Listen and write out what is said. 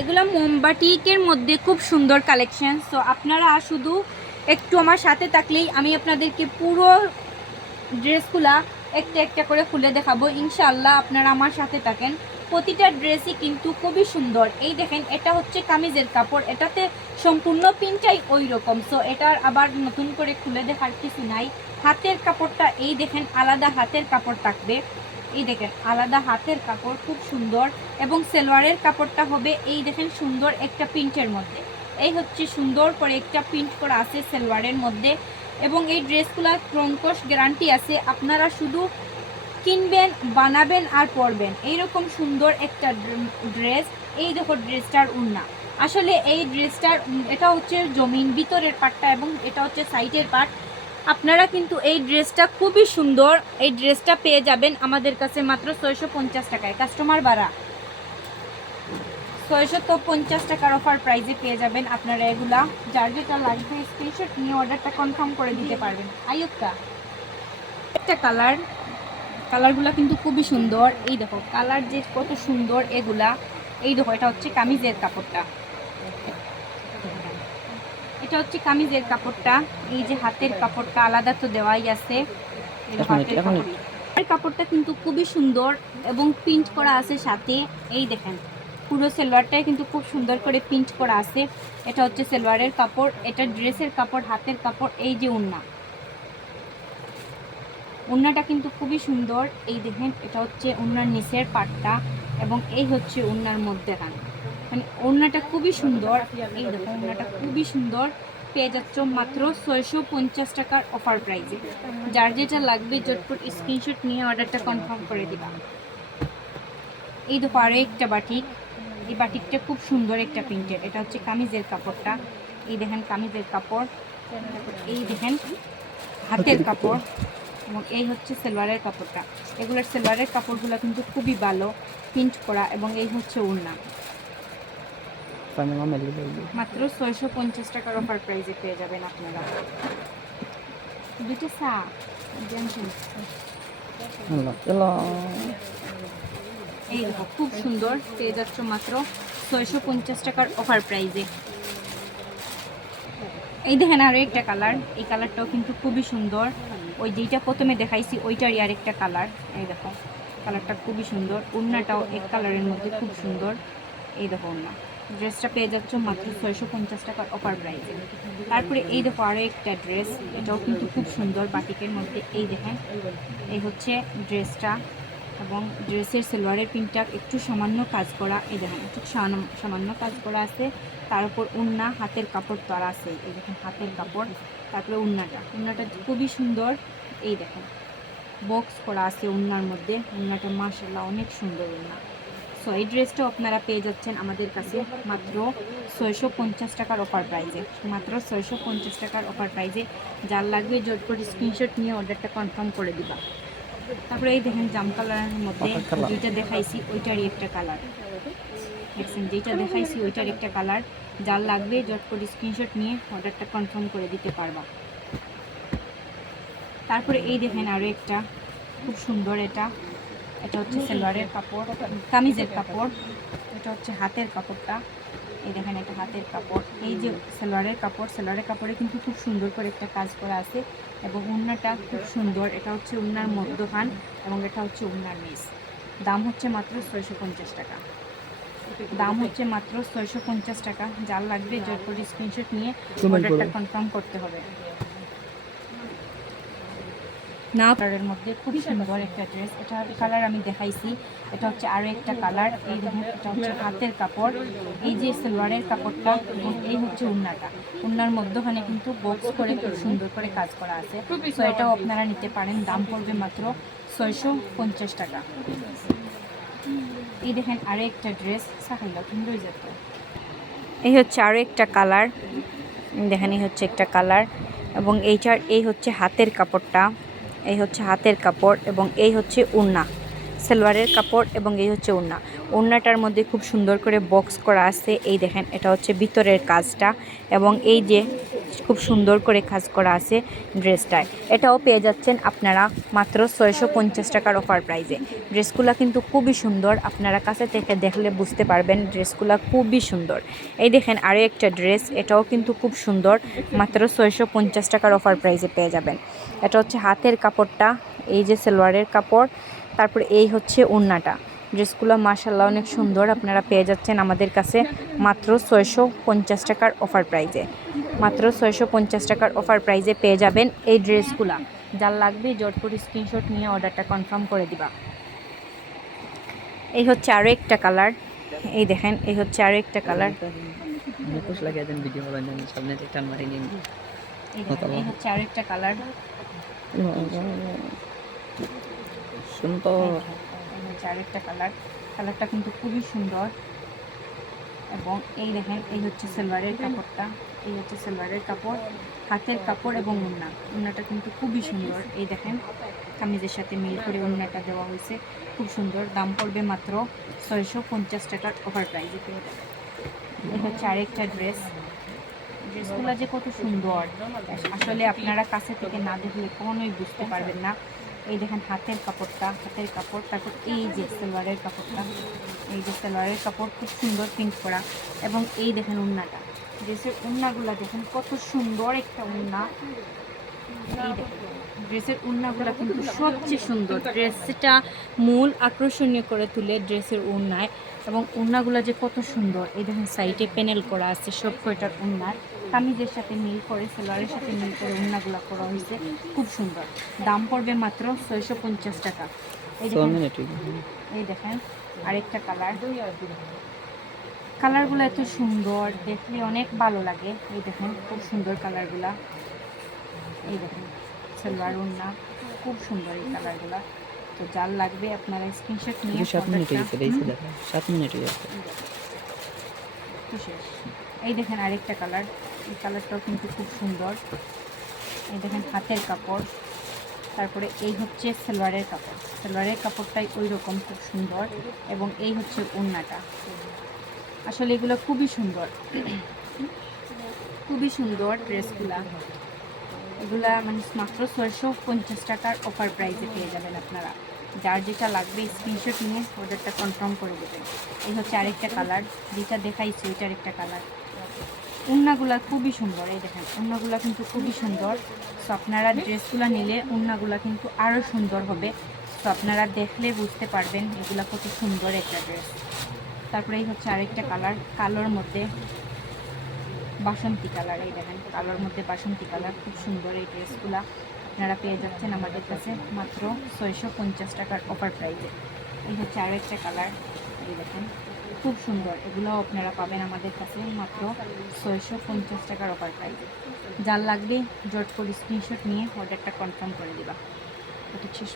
এগুলো মোমবাটিকের মধ্যে খুব সুন্দর কালেকশন সো আপনারা শুধু একটু আমার সাথে থাকলেই আমি আপনাদেরকে পুরো ড্রেসগুলা একটা একটা করে খুলে দেখাবো। ইনশাআল্লাহ আপনারা আমার সাথে থাকেন। প্রতিটা ড্রেসই কিন্তু খুবই সুন্দর। এই দেখেন, এটা হচ্ছে কামিজের কাপড়। এটাতে সম্পূর্ণ পিনটাই ওই রকম সো এটার আবার নতুন করে খুলে দেখার কিছু নাই। হাতের কাপড়টা, এই দেখেন, আলাদা হাতের কাপড় থাকবে। এই দেখেন, আলাদা হাতের কাপড়, খুব সুন্দর। এবং সেলোয়ারের কাপড়টা হবে এই দেখেন সুন্দর একটা প্রিন্টের মধ্যে। এই হচ্ছে সুন্দর করে একটা প্রিন্ট করা আছে সেলোয়ারের মধ্যে। এবং এই ড্রেসগুলোর ক্রঙ্কশ গ্যারান্টি আছে, আপনারা শুধু কিনবেন, বানাবেন আর পরবেন। এইরকম সুন্দর একটা ড্রেস, এই দেখো ড্রেসটার উন্না। আসলে এই ড্রেসটার এটা হচ্ছে জমিন ভিতরের পার্টটা এবং এটা হচ্ছে সাইডের পার্ট আপনারা কিন্তু এই ড্রেসটা খুবই সুন্দর। এই ড্রেসটা পেয়ে যাবেন আমাদের কাছে মাত্র ছয়শো পঞ্চাশ টাকায়। কাস্টমার বাড়া ছয়শো তো পঞ্চাশ টাকার অফার প্রাইজে পেয়ে যাবেন আপনারা এগুলা। যার যেটা লাগবে স্ক্রিনশট নিয়ে অর্ডারটা কনফার্ম করে দিতে পারবেন। আয়ুক্তা, একটা কালার কালারগুলো কিন্তু খুবই সুন্দর। এই দেখো কালার যে কত সুন্দর এগুলা। এই দেখো, এটা হচ্ছে কামিজের কাপড়টা। এটা হচ্ছে কামিজের কাপড়টা এই যে হাতের কাপড়টা আলাদা তো দেওয়াই আছে। হাতের কাপড়টা কিন্তু খুবই সুন্দর এবং প্রিন্ট করা আছে সাথে। এই দেখেন পুরো সেলোয়ারটাই কিন্তু খুব সুন্দর করে প্রিন্ট করা আছে। এটা হচ্ছে সেলোয়ারের কাপড় এটা ড্রেসের কাপড় হাতের কাপড় এই যে উন্না। উন্নাটা কিন্তু খুবই সুন্দর। এই দেখেন এটা হচ্ছে উন্নার নিচের পাটটা এবং এই হচ্ছে উন্নার মধ্যে রান মানে ওড়নাটা খুবই সুন্দর। এই দেখো উন্নাটা খুবই সুন্দর। পেয়ে যাচ্ছ মাত্র ছয়শো পঞ্চাশ টাকার অফার প্রাইজে যার যেটা লাগবে জটপট স্ক্রিনশট নিয়ে অর্ডারটা কনফার্ম করে দিবা। এই দেখো আরও একটা বাটিক এই বাটিকটা খুব সুন্দর একটা প্রিন্টের এটা হচ্ছে কামিজের কাপড়টা। এই দেখেন কামিজের কাপড়। এই দেখেন হাতের কাপড়। এবং এই হচ্ছে সেলোয়ারের কাপড়টা। এগুলোর সেলোয়ারের কাপড়গুলো কিন্তু খুবই ভালো প্রিন্ট করা এবং এই হচ্ছে উড়না Paano nga malilay? মাত্র ছয়শো পঞ্চাশ টাকার অফার প্রাইজে পেয়ে যাবেন আপনারা। দুটো চা. এই দেখো খুব সুন্দর পেয়ে যাচ্ছ মাত্র ছয়শো পঞ্চাশ টাকার অফার প্রাইজে এই দেখেন আরও একটা কালার এই কালারটাও কিন্তু খুবই সুন্দর। ওই যেইটা প্রথমে দেখাইছি ওইটারই আরেকটা কালার এই দেখো কালারটা খুবই সুন্দর উন্নাটাও এক কালারের মধ্যে খুব সুন্দর। এই দেখো উন্না ড্রেসটা পেয়ে যাচ্ছ মাত্র ছয়শো পঞ্চাশ টাকার অফার প্রাইজে তারপরে এই দেখো আরও একটা ড্রেস এটাও কিন্তু খুব সুন্দর বাটিকের মধ্যে। এই দেখেন, এই হচ্ছে ড্রেসটা এবং ড্রেসের সেলোয়ারের প্রিন্টটা একটু সামান্য কাজ করা। এই দেখেন, একটু সামান্য কাজ করা আছে। তার উপর উন্না, হাতের কাপড় তার আছে। এই দেখেন, হাতের কাপড়, তারপরে উন্নাটা। উন্নাটা খুবই সুন্দর। এই দেখেন বক্স করা আছে উন্নার মধ্যে। উন্নাটা মাসাল্লাহ অনেক সুন্দর উন্না। সো এই ড্রেসটাও আপনারা পেয়ে যাচ্ছেন আমাদের কাছে মাত্র ছয়শো পঞ্চাশ টাকার অফার প্রাইজে মাত্র ছয়শো পঞ্চাশ টাকার অফার প্রাইজে যার লাগবে জটপট স্ক্রিনশট নিয়ে অর্ডারটা কনফার্ম করে দিবা। তারপরে এই দেখেন জাম কালারের মধ্যে যেটা দেখাইছি ওইটারই একটা কালার দেখছেন যেটা দেখাইছি ওইটার একটা কালার যার লাগবে জটপট স্ক্রিনশট নিয়ে অর্ডারটা কনফার্ম করে দিতে পারবা। তারপরে এই দেখেন আরও একটা। খুব সুন্দর এটা। এটা হচ্ছে সেলোয়ারের কাপড় কামিজের কাপড়। এটা হচ্ছে হাতের কাপড়টা। এই দেখেন এটা হাতের কাপড়। এই যে সেলোয়ারের কাপড় সেলোয়ারের কাপড়ে কিন্তু খুব সুন্দর করে একটা কাজ করা আছে এবং উন্নাটা খুব সুন্দর। এটা হচ্ছে উন্নার মধ্যখান এবং এটা হচ্ছে উন্নার নিচ। দাম হচ্ছে মাত্র ছয়শো পঞ্চাশ টাকা। দাম হচ্ছে মাত্র ছয়শো পঞ্চাশ টাকা। যার লাগবে জটপট স্ক্রিনশট নিয়ে অর্ডারটা কনফার্ম করতে হবে। না কালারের মধ্যে খুব সুন্দর একটা ড্রেস এটার কালার আমি দেখাইছি। এটা হচ্ছে আরও একটা কালার। এই দেখুন এটা হচ্ছে হাতের কাপড়। এই যে সালোয়ারের কাপড়টা এবং এই হচ্ছে উন্নাটা। উন্নার মধ্যখানে কিন্তু বক্স করে খুব সুন্দর করে কাজ করা আছে। তো এটাও আপনারা নিতে পারেন। দাম পড়বে মাত্র ছয়শো পঞ্চাশ টাকা। এই দেখেন আরও একটা ড্রেস সুন্দর যেত এই হচ্ছে আরও একটা কালার। দেখেন এই হচ্ছে একটা কালার। এবং এইটার এই হচ্ছে হাতের কাপড়টা। এই হচ্ছে হাতের কাপড় এবং এই হচ্ছে উন্না। সালোয়ারের কাপড় এবং এই হচ্ছে ওড়না। ওড়নাটার মধ্যে খুব সুন্দর করে বক্স করা আছে। এই দেখেন, এটা হচ্ছে ভিতরের কাজটা এবং এই যে খুব সুন্দর করে কাজ করা আছে ড্রেসটায়। এটাও পেয়ে যাচ্ছেন আপনারা মাত্র ছয়শো পঞ্চাশ টাকার অফার প্রাইজে ড্রেসগুলো কিন্তু খুবই সুন্দর। আপনারা কাছে থেকে দেখলে বুঝতে পারবেন ড্রেসগুলো খুবই সুন্দর। এই দেখেন, আরও একটা ড্রেস, এটাও কিন্তু খুব সুন্দর। মাত্র ছয়শো পঞ্চাশ টাকার অফার প্রাইজে পেয়ে যাবেন। এটা হচ্ছে হাতের কাপড়টা, এই যে সালোয়ারের কাপড় তারপরে এই হচ্ছে ওড়নাটা। ড্রেসগুলো মাসাল্লাহ অনেক সুন্দর আপনারা পেয়ে যাচ্ছেন আমাদের কাছে মাত্র ছয়শো পঞ্চাশ টাকার অফার প্রাইজে মাত্র ছয়শো পঞ্চাশ টাকার অফার প্রাইজে পেয়ে যাবেন এই ড্রেসগুলা। যার লাগবে জটপুর স্ক্রিনশট নিয়ে অর্ডারটা কনফার্ম করে দিবা। এই হচ্ছে আরও একটা কালার এই দেখেন এই হচ্ছে আরও একটা কালার এই এই হচ্ছে আরও একটা কালার সুন্দর আরেকটা কালার কালারটা কিন্তু খুবই সুন্দর। এবং এই দেখেন এই হচ্ছে সালোয়ারের কাপড়টা। এই হচ্ছে সালোয়ারের কাপড় হাতের কাপড় এবং উন্না। উন্নাটা কিন্তু খুবই সুন্দর। এই দেখেন কামিজের সাথে মিল করে উন্নাটা দেওয়া হয়েছে। খুব সুন্দর দাম পড়বে মাত্র ছয়শো পঞ্চাশ টাকার ওভার প্রাইজে পেয়ে যাবে এই হচ্ছে আরেকটা ড্রেস ড্রেসগুলো যে কত সুন্দর। আসলে আপনারা কাছে থেকে না দেখলে কখনোই বুঝতে পারবেন না। এই দেখেন হাতের কাপড়টা, হাতের কাপড়, তারপর এই যে সালোয়ারের কাপড়টা, এই যে সালোয়ারের কাপড় খুব সুন্দর প্রিন্ট করা এবং এই দেখেন উন্নাটা ড্রেসের উন্নাগুলা দেখেন কত সুন্দর একটা উন্না এই দেখেন, ড্রেসের উন্নাগুলা কিন্তু সবচেয়ে সুন্দর। ড্রেসটা মূল আকর্ষণীয় করে তুলে ড্রেসের উন্নায় এবং উন্নাগুলা যে কত সুন্দর। এই দেখেন সাইডে প্যানেল করা আছে সব কয়টার উন্নার কামিজের সাথে মিল করে সেলোয়ারের সাথে মিল করে উন্নাগুলা করা হয়েছে। খুব সুন্দর। দাম পড়বে মাত্র ছয়শো পঞ্চাশ টাকা। এই দেখেন। দেখেন আরেকটা কালার। কালারগুলো এত সুন্দর দেখলে অনেক ভালো লাগে। এই দেখেন খুব সুন্দর কালারগুলা। এই দেখেন সালোয়ার উন্না খুব সুন্দর এই কালারগুলা। তো যার লাগবে আপনারা স্ক্রিনশট নিয়ে সাত মিনিট গেছে দেখছি দেখা সাত মিনিট গেছে তো শেষ এই দেখেন আরেকটা কালার। এই কালারটাও কিন্তু খুব সুন্দর। এই দেখেন হাতের কাপড়। তারপরে এই হচ্ছে সালোয়ারের কাপড়। সালোয়ারের কাপড়টাই ওই রকম খুব সুন্দর এবং এই হচ্ছে ওড়নাটা। আসলে এগুলো খুবই সুন্দর। খুবই সুন্দর ড্রেসগুলা। এগুলা মানে মাত্র ছয়শো পঞ্চাশ টাকার অফার প্রাইসে পেয়ে যাবেন আপনারা। যার যেটা লাগবে স্ক্রিনশট নিয়ে অর্ডারটা কনফার্ম করে দেবেন। এই হচ্ছে আরেকটা কালার, যেটা দেখাইছি ওইটার একটা কালার। উন্নাগুলা খুবই সুন্দর, এই দেখেন, উন্নাগুলা কিন্তু খুবই সুন্দর। সো আপনারা ড্রেসগুলো নিলে উন্নাগুলা কিন্তু আরও সুন্দর হবে। তো আপনারা দেখলে বুঝতে পারবেন এগুলা কত সুন্দর একটা ড্রেস। তারপরে এই হচ্ছে আরেকটা কালার, কালোর মধ্যে বাসন্তী কালার, এই দেখেন, কালোর মধ্যে বাসন্তী কালার, খুব সুন্দর এই ড্রেসগুলা। আপনারা পেয়ে যাচ্ছেন আমাদের কাছে মাত্র ছয়শো পঞ্চাশ টাকার অফার প্রাইজে এই হচ্ছে আরও একটা কালার, এই দেখেন। খুব সুন্দর। এগুলোও আপনারা পাবেন আমাদের কাছে মাত্র ছয়শো পঞ্চাশ টাকার অফার প্রাইজে যার লাগবে জট করে স্ক্রিনশট নিয়ে অর্ডারটা কনফার্ম করে দিবা। এটা শেষ